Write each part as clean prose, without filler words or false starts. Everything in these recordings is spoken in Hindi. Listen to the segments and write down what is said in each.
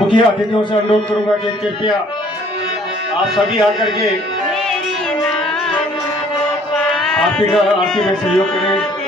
मुख्य अतिथियों से अनुरोध करूंगा कि कृपया आप सभी आकर के आरती में सहयोग करें।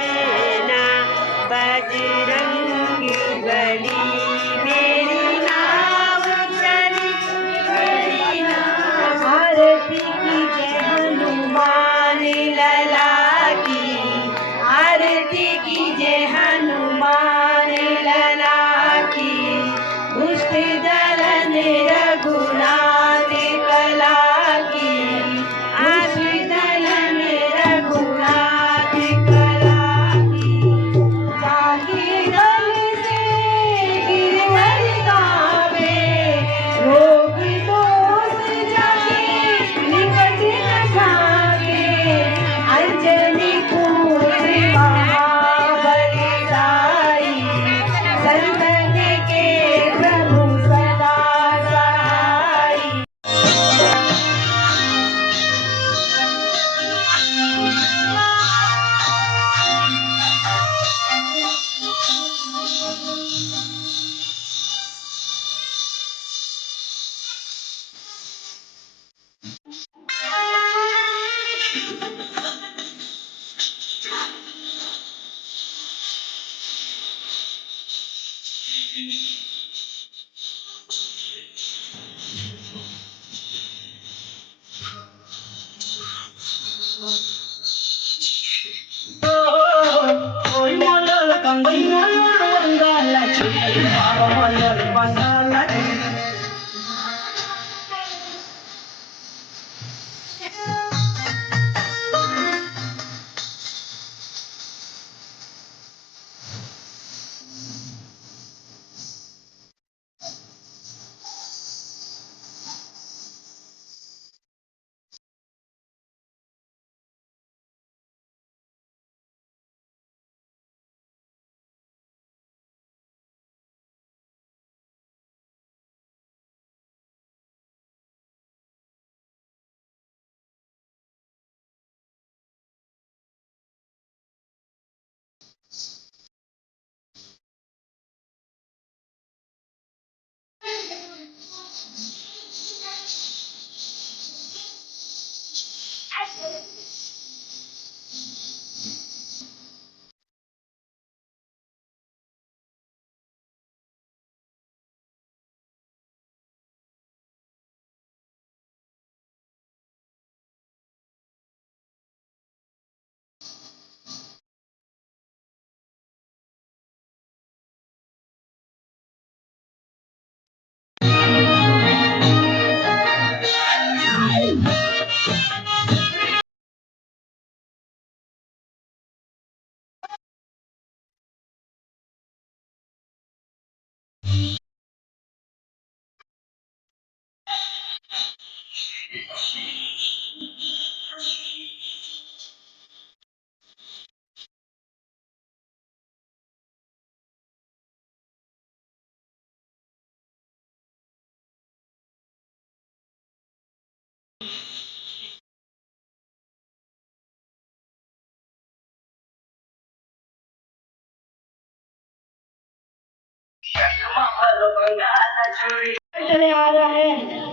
चले आ रहा है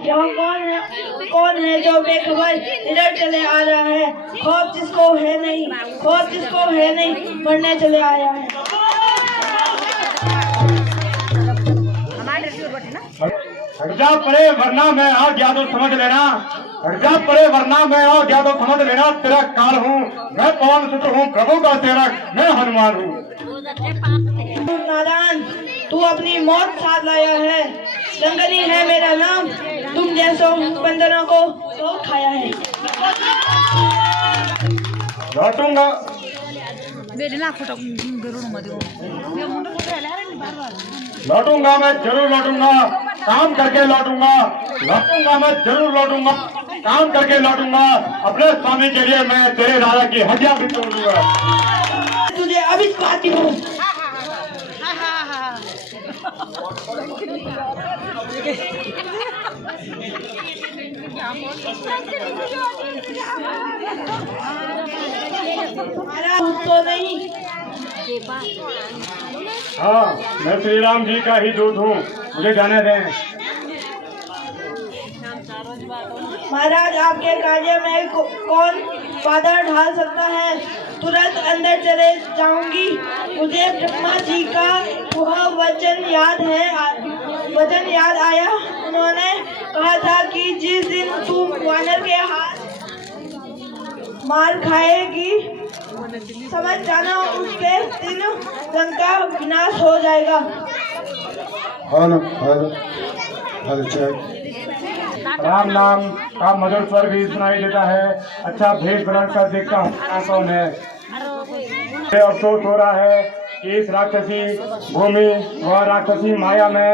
यहाँ कौन है जो बेखबर इधर चले आ रहा है। खौफ जिसको है नहीं मरने चले आया है। हट जा परे वरना मैं आ गया तो समझ लेना। हट जा परे वरना मैं आ गया तो समझ लेना। तेरा काल हूँ मैं, पवन सुत हूँ, प्रभु का सेवक मैं हनुमान हूँ। नादान तू अपनी मौत साथ लाया है। जंगली है मेरा नाम, तुम जैसों बंदरों को तो खाया है। लौटूंगा लौटूंगा मैं जरूर लौटूंगा, काम करके लौटूंगा। मैं जरूर लौटूंगा, काम करके लौटूंगा। अपने स्वामी के लिए मैं तेरे राजा की हड्डियां भी तोड़ दूंगा। तुझे अभी कहती हूँ। तो नहीं हाँ, मैं श्री राम जी का ही दूत हूँ, मुझे जाने दें। महाराज, आपके कार्य में कौन बाधा डाल सकता है? तुरंत अंदर चले जाऊंगी। मुझे ब्रह्मा जी का वह वचन याद आया। उन्होंने कहा था कि जिस दिन तू वानर के हाथ मार खाएगी, समझ जाना उसके दिन लंका विनाश हो जाएगा। राम नाम का मधुर स्वर भी सुनाई देता है। अच्छा भेष बनाकर देखता हूँ कौन है। अफसोस हो रहा है कि इस राक्षसी भूमि व राक्षसी माया में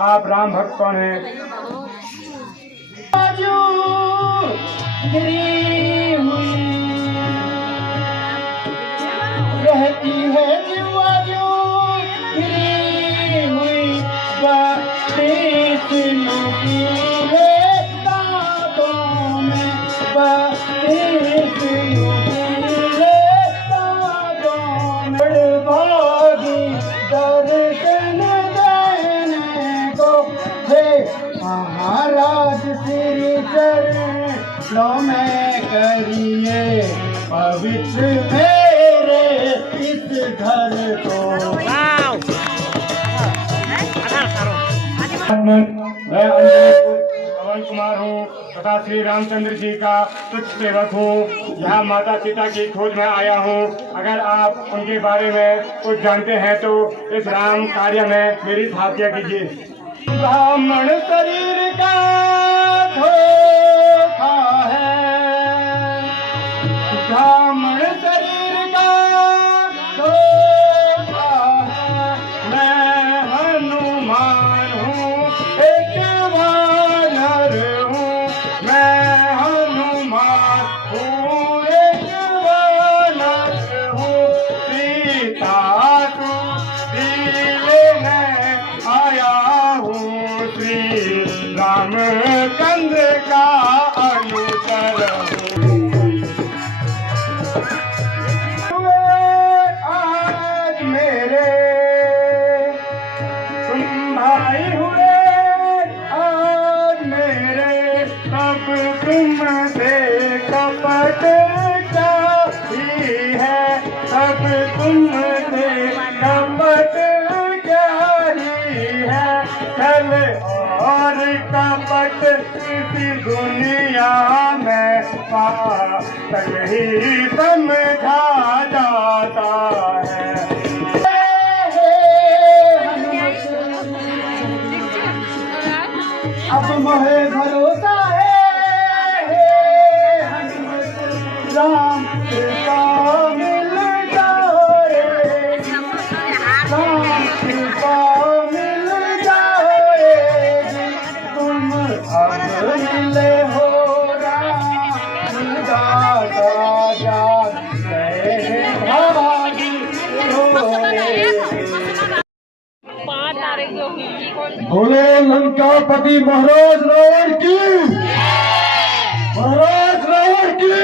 आप राम भक्त कौन है? रहती है जीवा जो गिरी हुई बारिश की दांतों में बारिश भागी दर्शन देने को हे महाराज श्री चरणों में करिए पवित्र मेरे इस घर को। मैं पवन कुमार हूँ तथा श्री रामचंद्र जी का तुच्छ सेवक हूँ। यहाँ माता सीता की खोज में आया हूँ। अगर आप उनके बारे में कुछ जानते हैं तो इस राम कार्य में मेरी सहायता कीजिए। ब्राह्मण शरीर का धोखा है, ब्राह्मण शरीर का धोखा है। मैं हनुमान हूँ, एक वानर हूँ। मैं हनुमान हूँ, एक वानर हूँ। सीता तू लेने आया हूँ, श्री रामचंद्र का अनुचर आज मेरे तुम भाई हुए, आज मेरे अब तुम से कपट क्या ही है, अब तुम से कपट क्या ही है। छल और कपट इस दुनिया में पागल ही समझा जाता है। अब मोहे भरोसा है राम कृपा मिल जाएगी, राम कृपा मिल जाएगी। तुम अब मिले हो राम दादा जान भागी बोले लंकापति महाराज रावण की, महाराज रावण की,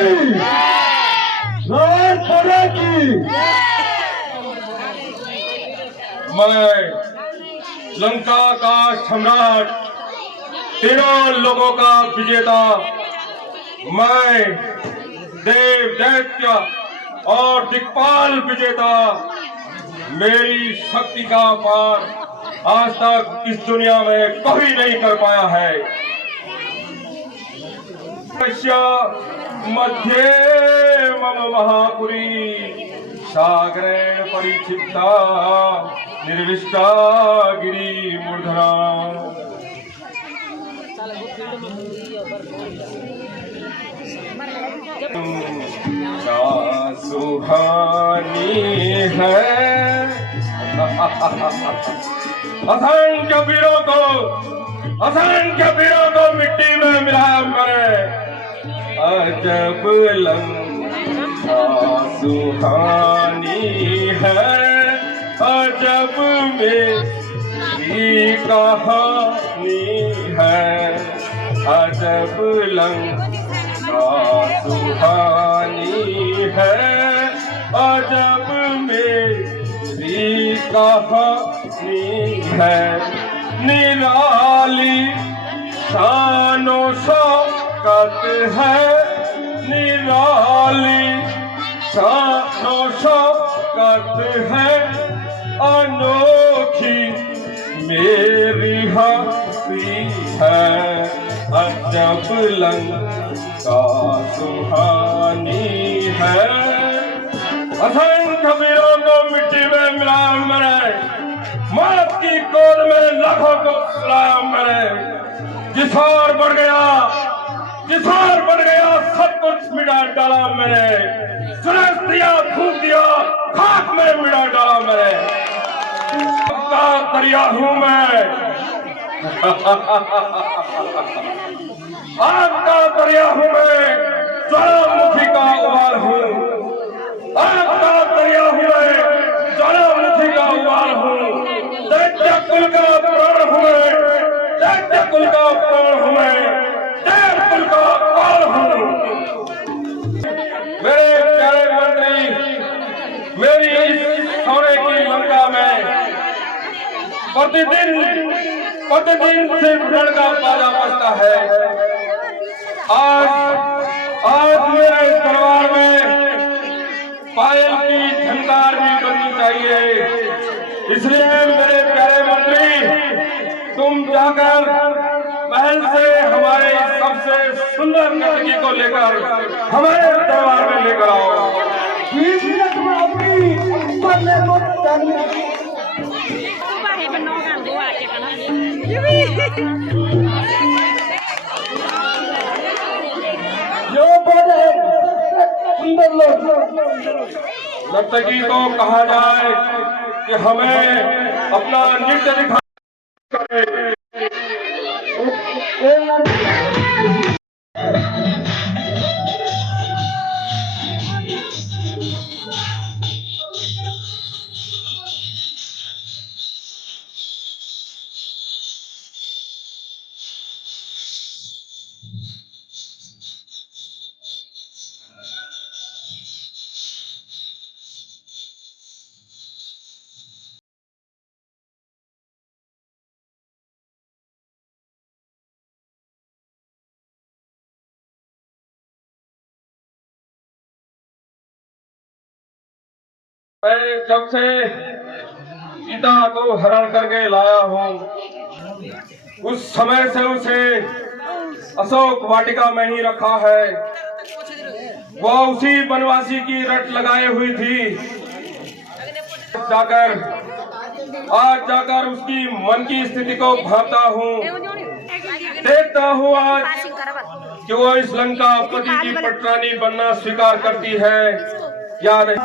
रावण खोड़े की। मैं लंका का सम्राट, तीनों लोगों का विजेता, मैं देव दैत्य और दिक्पाल विजेता। मेरी शक्ति का पार आज तक इस दुनिया में कोई नहीं कर पाया है। मध्ये मम महापुरी सागरेण परिक्षिप्ता निर्विष्टा गिरी मूर्धना। क्या सुहानी है असंख्य वीरों को मिट्टी में मिलाया मैंने। अजब लंका सुहानी है, अजब मेरी कहानी है। अजब लंका सुहानी है, अजब मेरी कहानी है निराली, शानो शौकत है निराली, शानो शौकत है अनोखी मेरी हस्ती है, अजब लंका सुहानी है। असंख्य वीरों को मिट्टी में मिलाया मरे, मौत की गोद में लाखों को सुलाया मरे। जिसार बढ़ गया, जिसार बढ़ गया, सब कुछ मिटा डाला मैंने, सुरस दिया, फूक दिया, खाक में मिटा डाला मैंने। आपका दरिया हूं मैं, आपका दरिया हूं मैं, ज्वालामुखी का उबाल हूं, आपका दरिया हूं मैं, ज्वालामुखी का उबाल हूं, दैत्य कुल का प्राण हूं मैं, दैत्य कुल का प्राण हूं मैं, दैत्य कुल का काल हूं। मेरे प्यारे मंत्री, मेरी इस सोने की लंका में प्रतिदिन सिर्फ रण का बाजा बजता है। आज मेरे इस दरबार में पायल की झंकार भी बननी चाहिए। इसलिए मेरे प्यारे मंत्री, तुम जाकर महल से हमारे सबसे सुंदर नर्तकी को लेकर हमारे दरबार में लेकर आओ। नर्तकी को कहा जाए कि हमें अपना नृत्य दिखा। मैं जब से सीता को हरण करके लाया हूँ, उस समय से उसे अशोक वाटिका में ही रखा है। वो उसी बनवासी की रट लगाए हुई थी। आज जाकर उसकी मन की स्थिति को भांपता हूँ, देखता हूँ आज कि वो इस लंका पति की पटरानी बनना स्वीकार करती है या नहीं।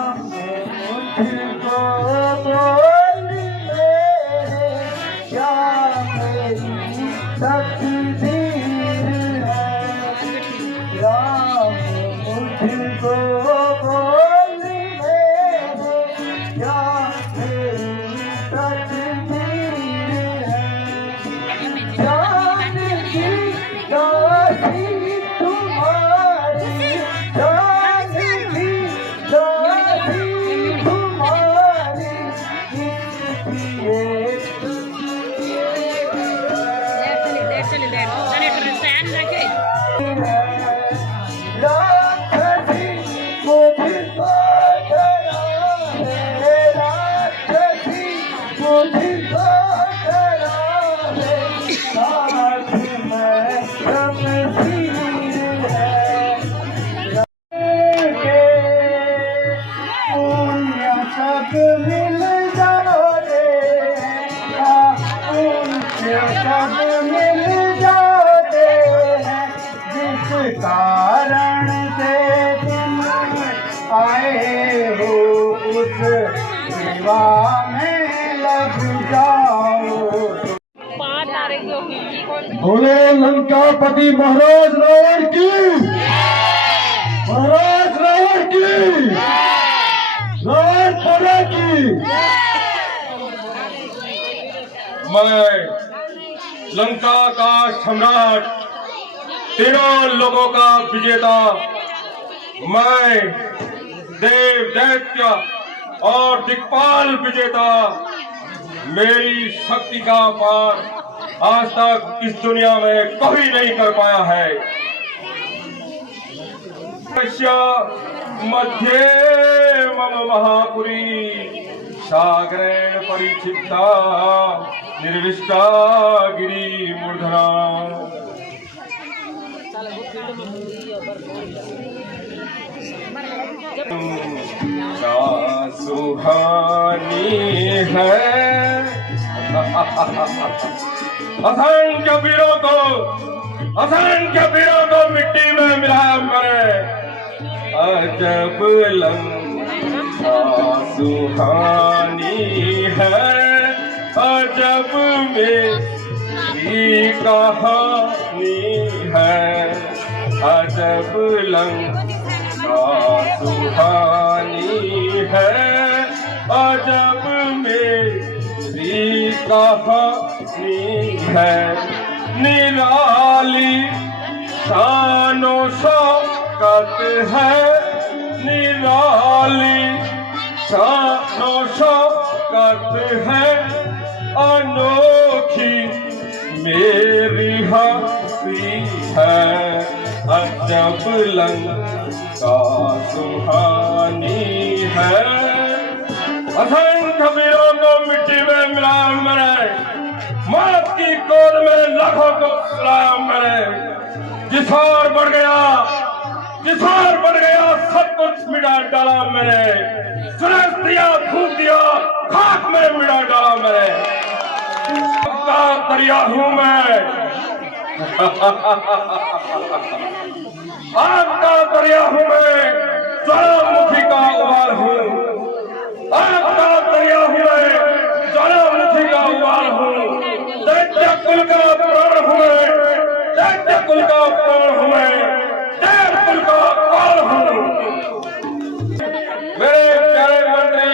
कारण से तुम आए हो उस सेवा में लग जाओ। बोले लंकापति महाराज रावण की, महाराज रावण की, रावण थोड़े की। मैं लंका का सम्राट, तीनों लोगों का विजेता, मैं देव दैत्य और दिक्पाल विजेता मेरी शक्ति का पार आज तक इस दुनिया में कभी नहीं कर पाया है। मध्ये मम महापुरी सागरेण परिक्षिप्ता निर्विष्टा गिरी मूर्धना। क्या सुहानी है असंख्य वीरों को मिट्टी में मिलाया मैंने। अजब लंका सुहानी है, अजब मेरी कहानी है। अजब लंका सुहानी है, अजब मेरी कहानी है। निराली शानो शौकत है, निराली शानो शौकत है। अनोखी मेरी हस्ती है, अजब लंका सुहानी है। असंख्य वीरों को मिट्टी में मिलाया मैंने, मौत की गोद में लाखों को सुलाया मैंने। जिस ओर बढ़ गया सब कुछ मिटा डाला मैंने। सुलझ दिया, फूक दिया, खाक में मिटा डाला मैंने। आपका दरिया हूं मैं, आपका दरिया हूं मैं, ज्वालामुखी का उबाल हूं। आपका दरिया हूं मैं, ज्वालामुखी का उबाल हूं। दैत्य कुल का प्राण हूं मैं, दैत्य कुल का प्राण हूं मैं, देव कुल का काल हूं। मेरे प्यारे मंत्री,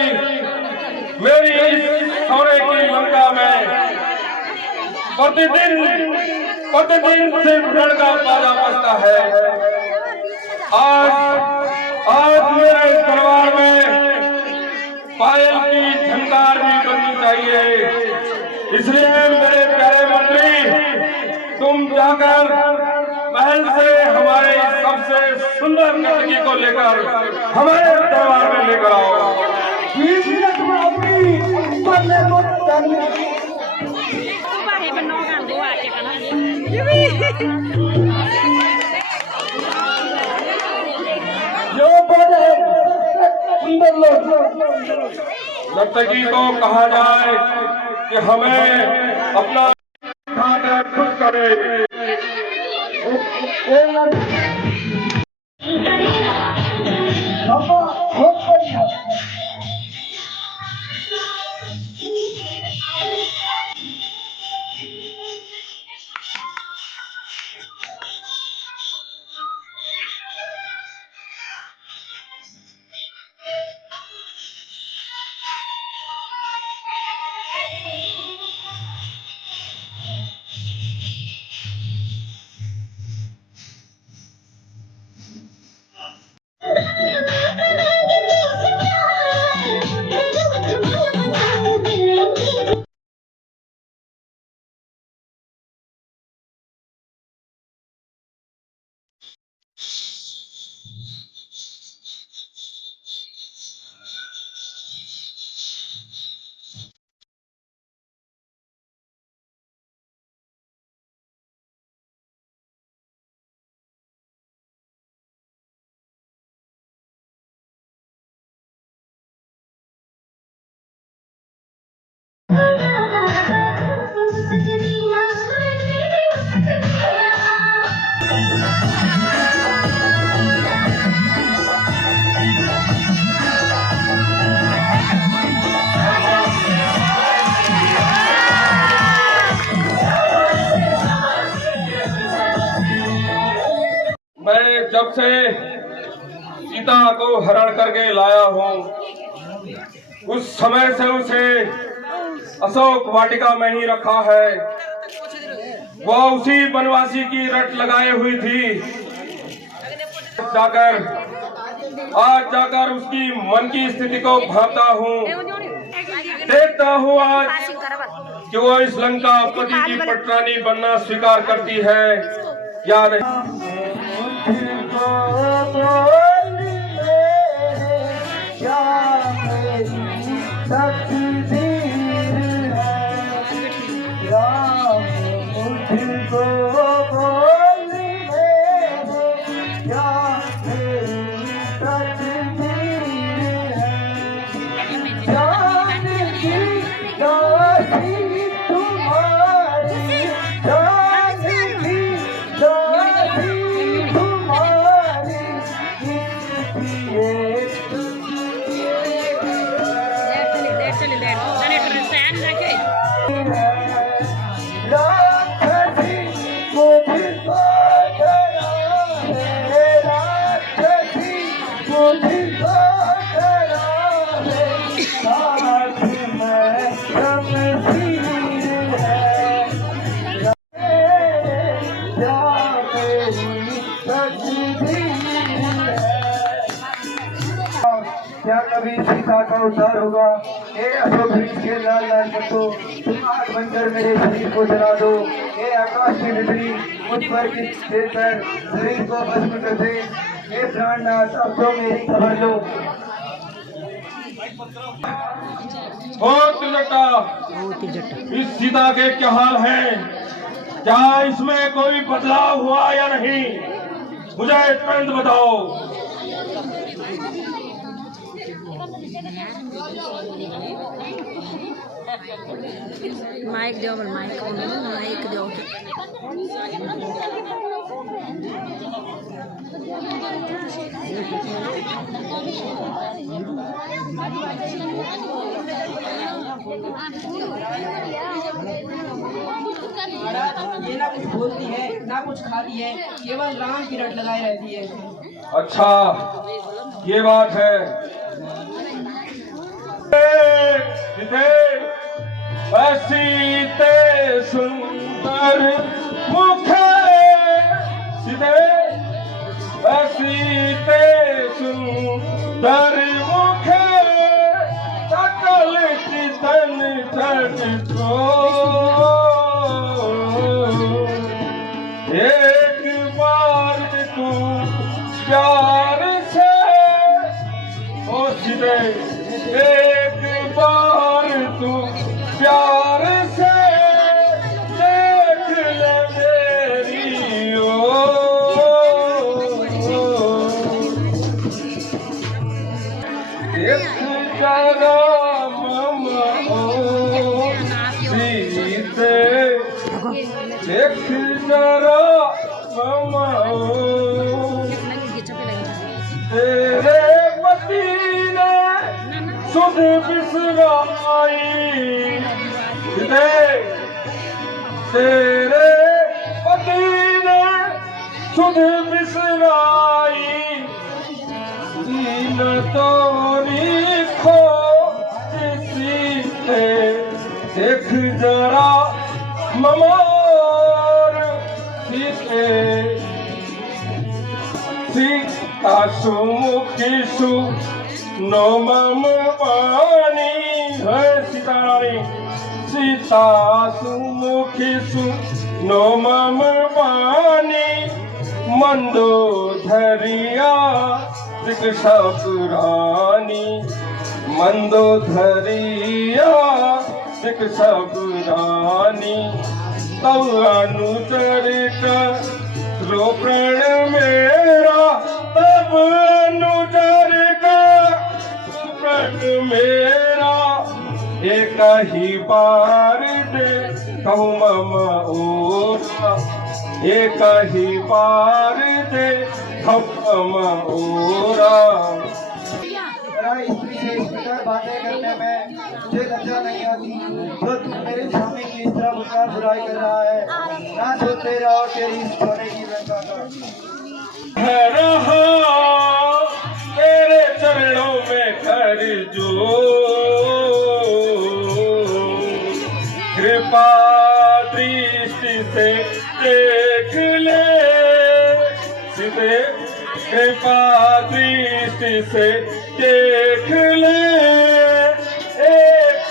मेरी इस सोने की लंका में प्रतिदिन सिर्फ रण का बाजा बजता है। आज मेरे इस दरबार में पायल की झंकार भी बननी चाहिए। इसलिए मेरे प्यारे मंत्री, तुम जाकर महल से हमारे सबसे सुंदर नर्तकी को लेकर हमारे दरबार में लेकर आओ। 20 मिनट में अपनी बनने को जो बड़े सुंदर लोग नर्तकी को कहा जाए कि हमें अपना खुश करे। मैं जब से सीता को हरण करके लाया हूँ, उस समय से उसे अशोक वाटिका में ही रखा है। वह उसी बनवासी की रट लगाए हुई थी। आज जाकर उसकी मन की स्थिति को भांपता हूँ। देखता हुआ कि वो इस लंका पति की पटरानी बनना स्वीकार करती है या नहीं। क्या कभी सीता का उद्धार होगा? हे अशोक वृक्ष के लाल लाल पत्तों, तुम आग बनकर मेरे शरीर को जला दो। हे आकाश की बिजली, मुझ पर किस सिर पर शरीर को भस्म कर दे। हे प्राणनाथ, अब तो मेरी खबर लो। इस सीता के क्या हाल है? क्या इसमें कोई बदलाव हुआ या नहीं? मुझे तुरंत बताओ। माइक दो, माइक दो। ये ना कुछ बोलती है ना कुछ खाती है, केवल राम की रट लगाए रहती है। अच्छा, ये बात है। सीते सुंदर मुख सीते सीते सुंदर मुख सकल चितन जट को एक बार तू प्यार से ओ सीते एक बार तू प्यार से देख ले मेरी देख जरा ममा सीते देख जरा ममा तेरे पति ने सुध बिसराई तेरे पति ने सुध बिसराई दीन तोरी खो सीते देख जरा ममोर सीते सीता सुमुखी सु नो मम पानी है सीता रानी सीता सुमुखी सु नो मम पानी मंदोधरिया दीक्षा पुरानी मंदोधरिया दीक्षा पुरानी तव अनुचरित रो प्रण मेरा तब अनुचरित प्रण मेरा एक ही बार दे कहूँ मम ओरा एक ही बार दे हम ओरा। स्त्री से इस प्रकार बातें करने में मुझे लज्जा नहीं आती। जो तू मेरे स्वामी की इस तरह बुकार बुराई कर रहा है, ना तो तेरा और तेरी इस सोने की लंका का है रहा तेरे चरणों में कर जो कृपा दृष्टि से देख ले सीते कृपा दृष्टि से देख ले एक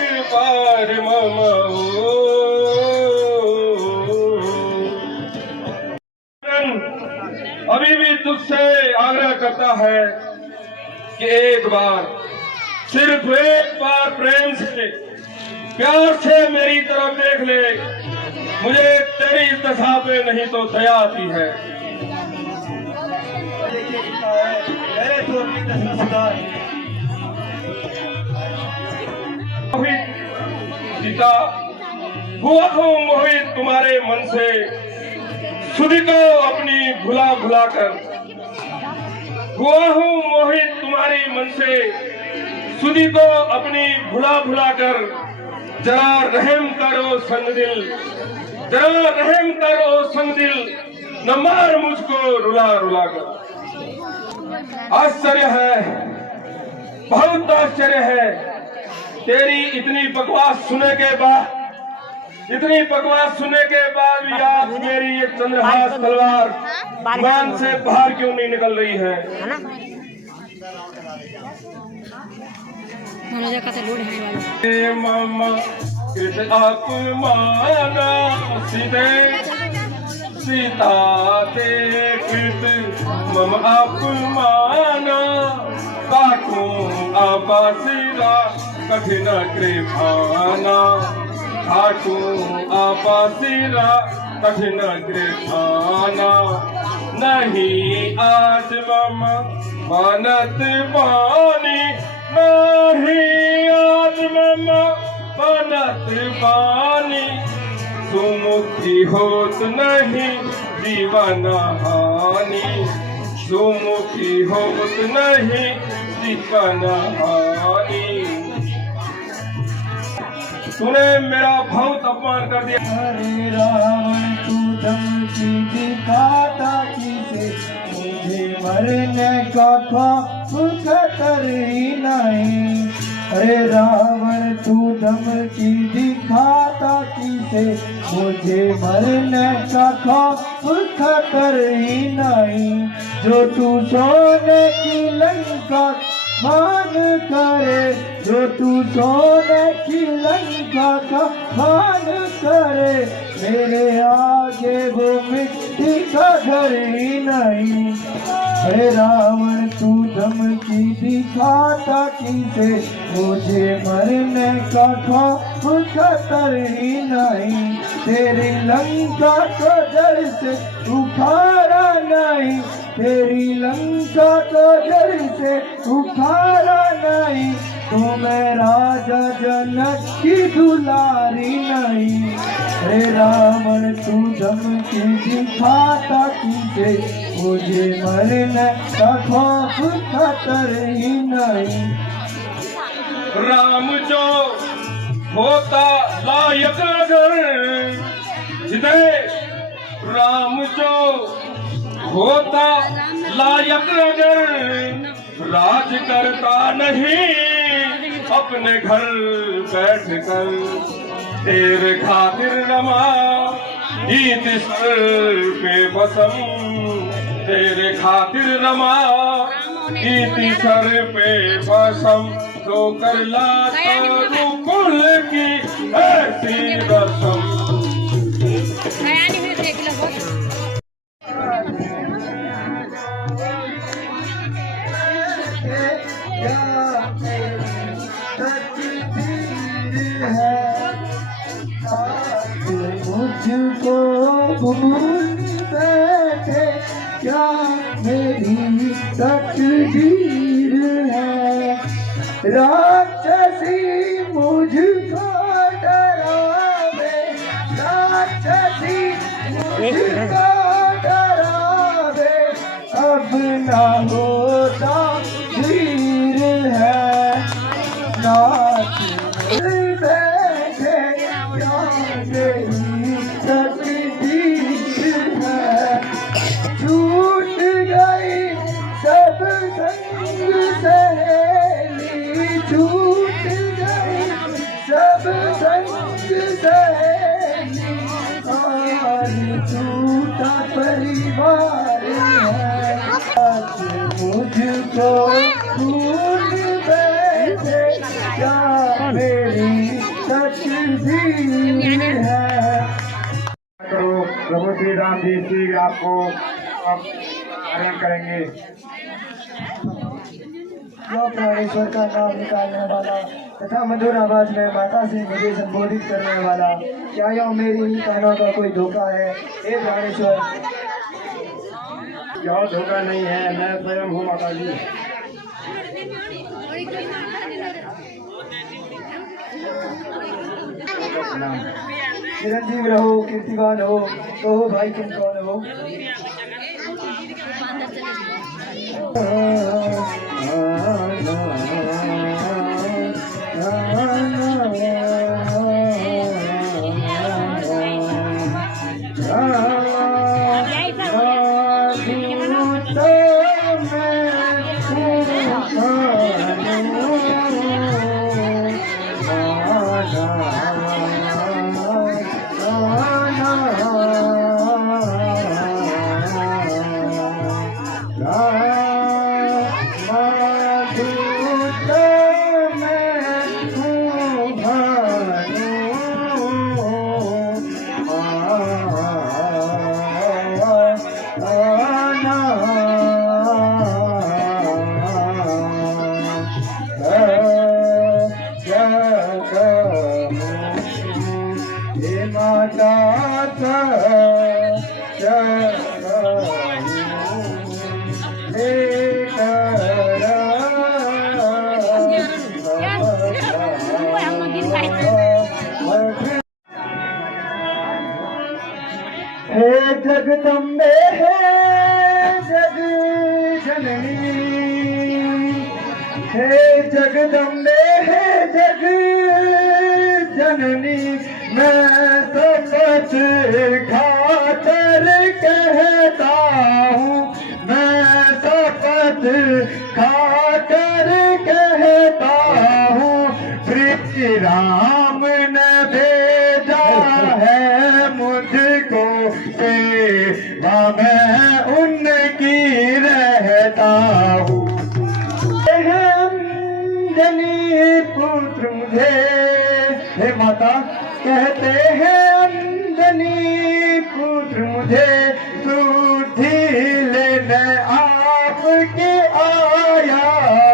अभी भी तुझसे आग्रह करता है कि एक बार, सिर्फ एक बार प्रेम से, प्यार से मेरी तरफ देख ले। मुझे तेरी दशा पे नहीं तो दया आती है। देखिए लिखा है, मेरे तो अपनी दशा सुधार। मोहित पिता, हुआ हूँ मोहित तुम्हारे मन से, सुधी को अपनी भुला भुला कर। हुआ हूँ मोहित तुम्हारी मन से, सुधी को अपनी भुला भुला कर। जरा रहम करो संग दिल, जरा रहम करो संग दिल, न मार मुझको रुला रुला कर। आश्चर्य है, बहुत आश्चर्य है, तेरी इतनी बकवास सुनने के बाद, इतनी बकवास सुनने के बाद भी आज मेरी ये चंद्रहास तलवार मान से बाहर क्यों नहीं निकल रही है? मामा कृत अपमाना सीते, सीता ते कृत मम अपमाना, काटूं आपासीरा कठिन कृपाना, काटूं आपासीरा कठिन कृपाना। नहीं आज मम बनत बानी, नहीं आज मम बनत बानी, सुमुखी होत नहीं जीवन हानि, सुमुखी होत नहीं जीवन हानि। तूने मेरा बहुत अपमान कर दिया। हरे रावण तू धमकी दिखाता किसे, मुझे मरने का ख्वाब खतर ही नहीं। अरे रावण तू धमकी दिखाता किसे, मुझे मरने का ख्वाब खतर ही नहीं। जो तू सोने की लंका मान करे, जो तू सोने की लंका का मान करे, मेरे आगे वो मिट्टी का घर ही नहीं। अरे रावण तू धमकी दिखाता किसे, मुझे मरने का ख्वाब खतर ही नहीं। तेरी लंका को जड़ से उखाड़ा नहीं, तेरी लंका को जड़ से उखाड़ा नहीं। तू मैं राजा जनक की दुलारी नहीं। अरे रावण तू धमकी दिखाता किसे, मुझे मरने का ख्वाब खतर ही नहीं। राम जो होता लायक अगर, राम जो होता लायक अगर, राज करता नहीं अपने घर बैठ कर। तेरे खातिर रमा गीत सर पे बसम, तेरे खातिर रमा गीत सर पे बसम, तो कर लाता कुल की ऐसी रसम। मुझको भूल बैठे क्या मेरी तकदीर है। राक्षसी मुझको डरावे, राक्षसी मुझको डरावे, अब ना होता धीर है। नाच बैठे क्या मेरी तकदीर है। छूट गई सब संग सहेली, छूट गई सब संग सहेली, और छूटा परिवार है। आज मुझको भूल बैठे क्या मेरी तकदीर भीड़ है। करो प्रभु श्री राम जी श्री आपको आनंद करेंगे। जो प्राणेश्वर का नाम निकालने वाला तथा मधुर आवाज में माता से मुझे संबोधित करने वाला, क्या यह मेरी ही कानों का कोई धोखा है? हे प्राणेश्वर, यह धोखा नहीं है, मैं स्वयं हूँ माता जी। चिरंजीव रहो, कीर्तिवान हो, तो हो भाई तुम कौन हो? हे जगदम्बे हे जग जननी, हे जगदम्बे हे जग जननी, मैं शपथ खाकर कहता हूँ, मैं शपथ खाकर कहता हूँ, श्री राम ने भेजा है मुझको सेवा मैं उनकी रहता हूँ। अंजनी पुत्र मुझे, हे माता कहते हैं अंजनी पुत्र मुझे, सुधि लेने आपके आया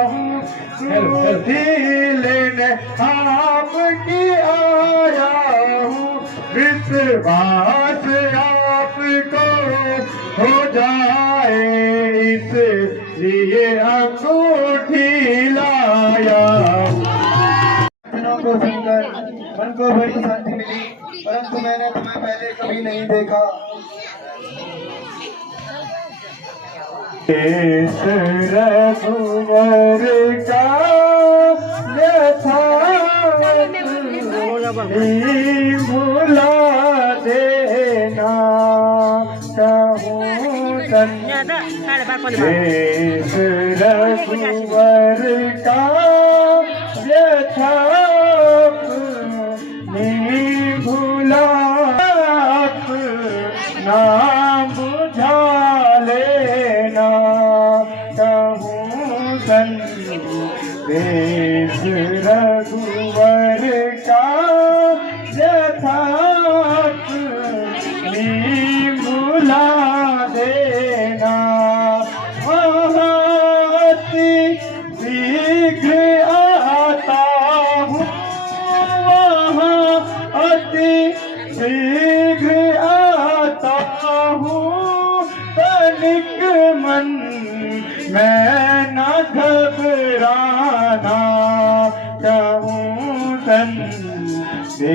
हूँ, सुधि लेने आपके आया हूँ, विश्वास आपको हो जाए इसलिए अंगूठी लाया। को सुनकर मन को बड़ी शांति मिली, परंतु मैंने तुम्हें पहले कभी नहीं देखा। इस रघुवर का यथावत नहीं भुला देना, कहूँ इस रघुवर का यथावत नहीं भुला, नाम बुझा लेना, कहूँ संदेश रघुवर का यथार्थ नहीं भुला देना। अति शीघ्र आता हूँ, वहाँ अति शीघ्र आता हूँ, तनिक मन मैं न घबराना, कहूँ संदेश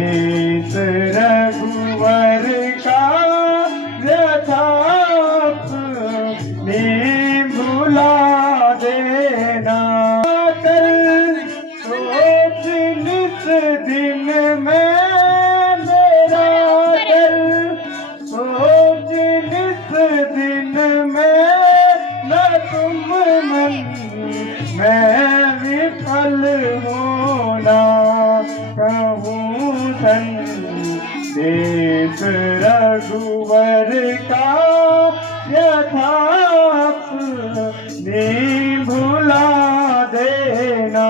रघुवर का यथार्थ नहीं भुला देना। कल सोच निस दिन में मेरा, कल सोच निस दिन में न तुम मन मैं विफल होना, कहूँ संदेश रघुवर का यथार्थ नहीं भुला देना।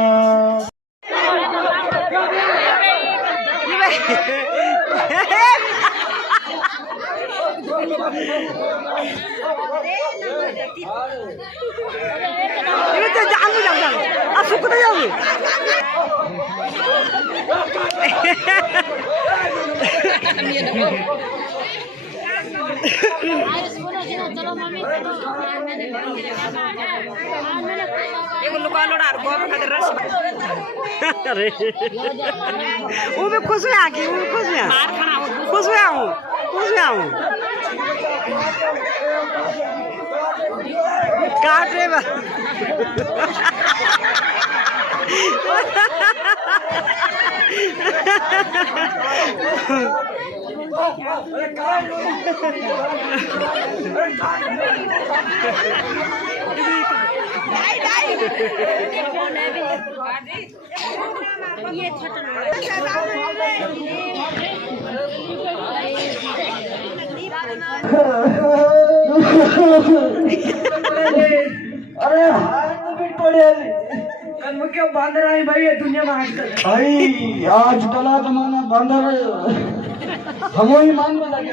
तो जाऊँ अब सुख तो जाऊँ अरे वो भी खुश है आके वो खुश है खुश है काट रे अरे हाथ तो भी पड़े कल मुझे बांदर आई भाई ये दुनिया में आजकल भाई आज कला जमाना बांदर हम ही मान में लगे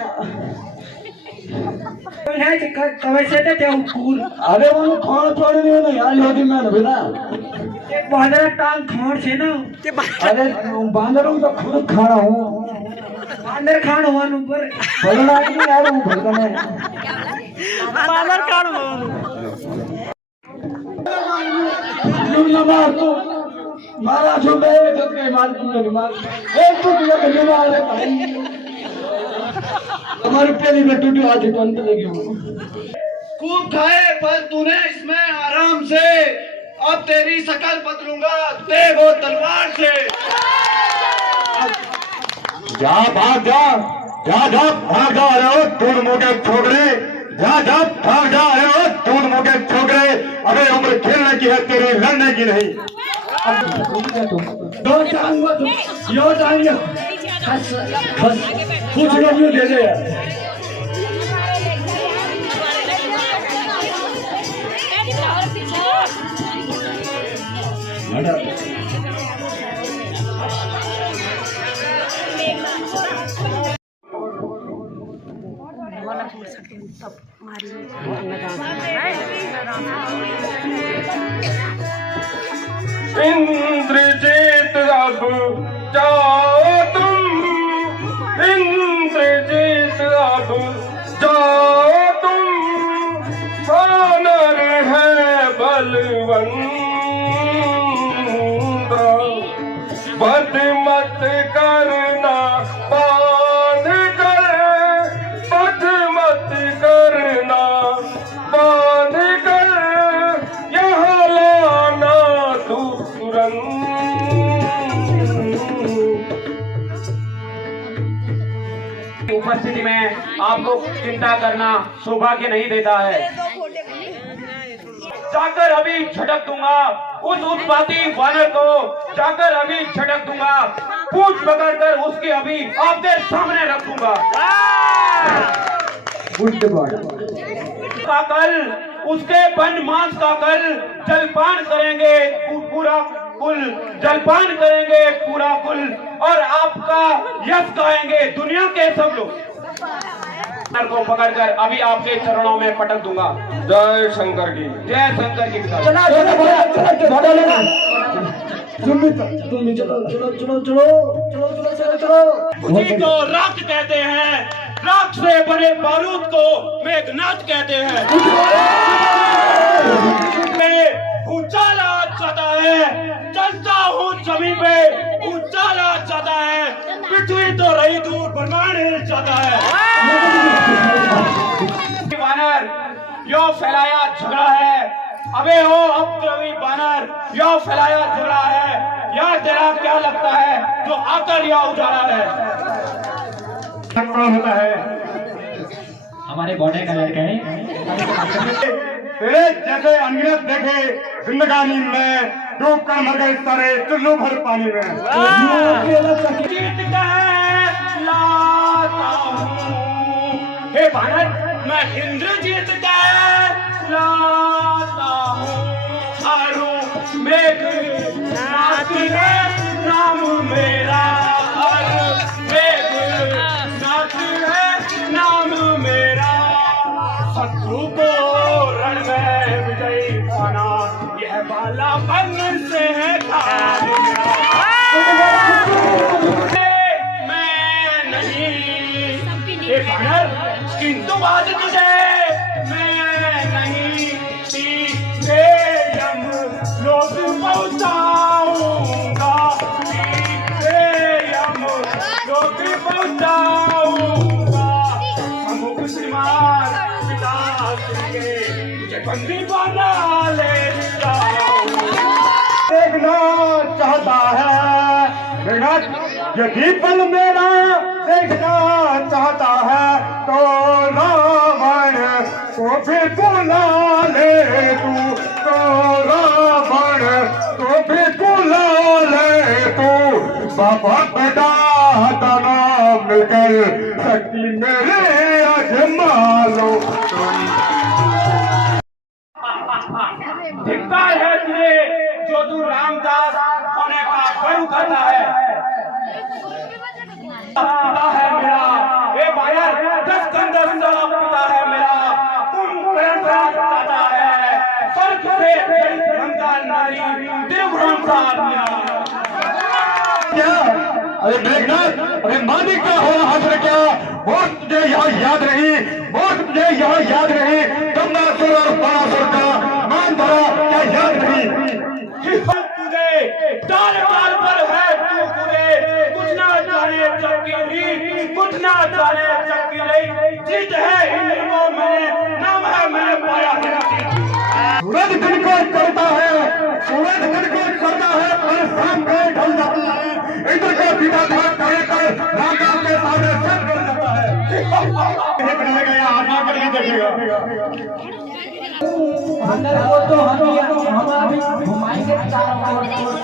अरे वो खान छोड़ नहीं ना यार लोधी में बिना एक बांदर टांग खान से ना अरे बांदरों तो खुद खाना हूँ बांदर खान हुआ ऊपर भगना नहीं यार वो भगना है बांदर खान मार तो मारा जो मैं जब के मार दूंगा मार एक तो तुझे गले मार है भाई हमारे प्यारी में टूटी आज बंद लगी वो खूब खाए पर तूने इसमें आराम से अब तेरी शकल बदलूंगा देव और तलवार से जा भाग जा जा जा भाग जा रहे हो तून मोटे छोकरे जा जा भाग जा रहे हो तून मोटे छोकरे अबे उम्र खेलने की है तेरी लड़ने की नहीं दो जाऊंगा तुम यो जाएंगे बस कुछ लोग दे दे यार इंद्रजीत अब जाओ तुम इंद्रजीत अब जाओ तुम वानर है बलवंत बद मत करना बांध कर बद मत करना बांध कर यहाँ लाना तुरंत उपस्थिति में आपको चिंता करना सौभाग्य नहीं देता है जाकर अभी झटक दूंगा उस उत्पाती वानर को जाकर अभी झटक दूंगा पूंछ पकड़कर उसकी अभी आपके सामने रख दूंगा का कल उसके बन मांस का कल जलपान करेंगे पूरा कुल जलपान करेंगे पूरा कुल और आपका यश गाएंगे दुनिया के सब लोग को पकड़कर अभी आपके चरणों में पटक दूंगा जय शंकर की पिता चला चलो चलो भाड़ा लेना तुम भी चलो चलो चलो चलो चलो चलो चलो चलो उसी को राख कहते हैं राख से बने बारूद को मेघनाथ कहते हैं उजाला चाहता है चलता हूँ जमीन पे उजाला चाहता है पृथ्वी तो रही दूर ब्रह्मांड चाहता है वानर यो फैलाया झगड़ा है अबे हो अब कभी वानर यो फैलाया झगड़ा है यार तेरा क्या लगता है जो आकर यह उजाला है होता है हमारे बॉर्डर का लड़का है तेरे जैसे अनगिनत देखे जिंदगानी में डूब कर मर गए सारे चुल्लू भर पानी में जीत कर लाता हूँ हे भारत मैं इंद्रजीत कर लाता हूँ आरू मेघनाथ है नाम मेरा और बानर, किंतु आज तुझे मैं नहीं सीधे यमलोक पहुंचाऊंगा, सीधे यमलोक पहुंचाऊंगा। अमुक श्रीमान पिता के तुझे बंदी बना ले देखना चाहता है मेरा यही पल मेरा देखना चाहता है तो रावण को भी बुला ले तू, तो रावण को भी बुला ले तू। बाबा बेटा दोनों मिलकर शक्ति मेरे आजमा लो। दिखता है तुझे जो तू रामदास होने का गर्व करता है। पिता है मेरा, ए बायर 10 कंधर साला पिता है मेरा, कुंभकर्ण चाहता है, स्वर्ग से गंगा नारी त्रिभुवन साथ मेरा। क्या अरे मेघनाथ, अरे मालिक का हो हाथ क्या बहुत तुझे यहाँ याद रही, बहुत तुझे यहाँ याद रही। गंगासुर और बाणासुर का मान धरा क्या याद रही। तुझे डाल डाल पर है तू पूरे, कुछ ना जाने चक्की, कुछ ना जाने चक्की, जीत है हिंदुओं में, नाम है मैंने पाया है। सूरज दिन को करता है, सूरज दिन को करता है और शाम को ढल जाता है। इधर को बिना धार करे कर राजा के सामने सब कर जाता है। बनाएगा या आत्मा करके देखेगा। अंदर को तो हम अभी घुमाएंगे चारों ओर।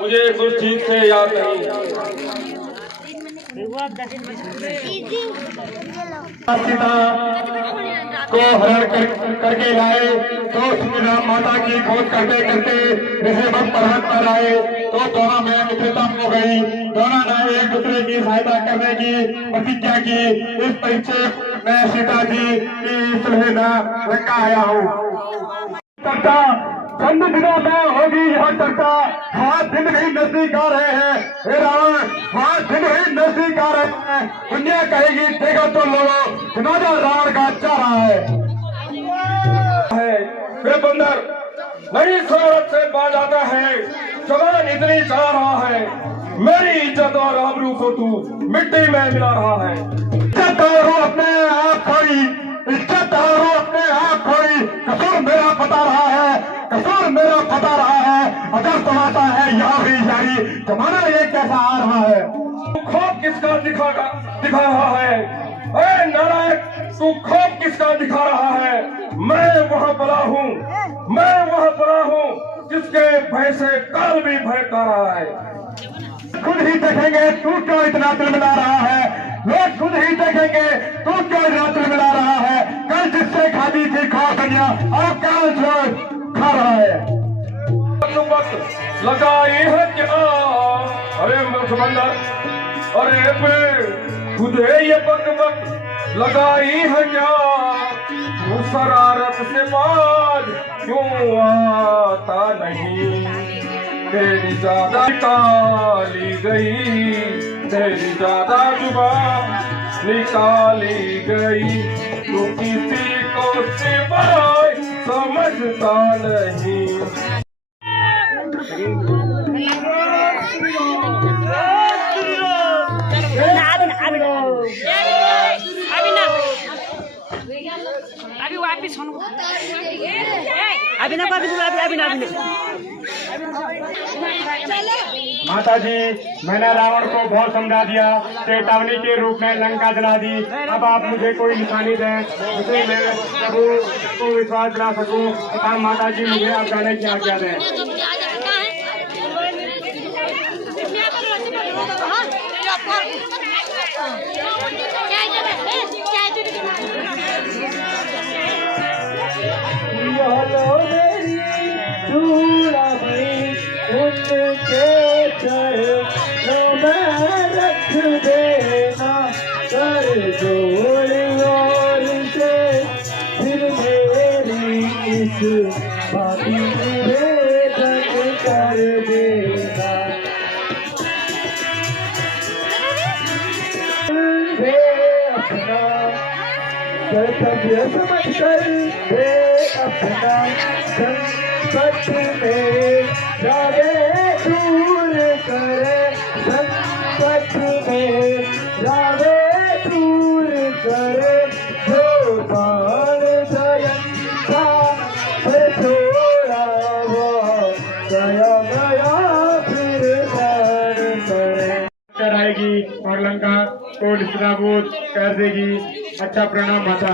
मुझे कुछ ठीक से याद नहीं। सीता को हरण करके लाए तो श्री राम माता की खोज करते करते ऋषिवत पर्वत पर आए तो दोनों में मित्रता हो गई। दोनों ने एक दूसरे की सहायता करने की प्रतिज्ञा की। इस परिचय में सीता जी की सुलह में लंका आया हूँ। चंद दिनों में होगी यह चर्चा, 5 दिन भी नजदीक आ रहे हैं। हे रावण 5 दिन भी नजदीक आ रहे हैं। दुनिया कहेगी देखो तो लोगों जनाजा रावण का जा रहा है। वे बंदर नई शोहरत से बाज आता है, जवान इतनी जा रहा है, मेरी इज्जत और आबरू को तू मिट्टी में मिला रहा है। इज्जत और अपने आप खोई, इज्जत और अपने आप खोई, कसूर मेरा पता रहा है, कसूर मेरा पता रहा है। अगर तमाशा है यहाँ भी जारी, जमाना ये कैसा आ रहा है। खौफ किसका दिखा रहा है? अरे नारायण, तू खौफ किसका दिखा रहा है? मैं वहाँ पड़ा हूँ, मैं वहाँ पड़ा हूँ जिसके भय से काल भी भय कर रहा है। खुद ही देखेंगे तू क्यों इतना दिल मिला रहा है। लोग खुद ही देखेंगे तू क्यों इतना दिल मिला रहा है। कल जिससे खाती थी खा दुनिया अब कल जो खा रहा है। लगाई है क्या? अरे मुखबंदर, अरे पे खुदे ये बक लगाई है क्या? तू शरारत से बाज क्यों आता नहीं? तेरी ज्यादा निकाली गई, तेरी ज्यादा जुबान निकाली गई, तू किसी को सिवाय समझता नहीं। माता जी, मैंने रावण को बहुत समझा दिया, चेतावनी के रूप में लंका जला दी। अब आप मुझे कोई निशानी दें जिससे मैं प्रभु को विश्वास दिला सकूं। तथा माता जी मुझे अब जाने की आज्ञा दें। कर्तव्य समझ कर वे अपना संकट में जावे दूर करे, संकट में जावे दूर करे। जो बाण सयंता पर छोड़ा वो गया गया फिर बाण करे। आएगी और लंका को निस्त्राबूद कर देगी। अच्छा, प्रणाम माता।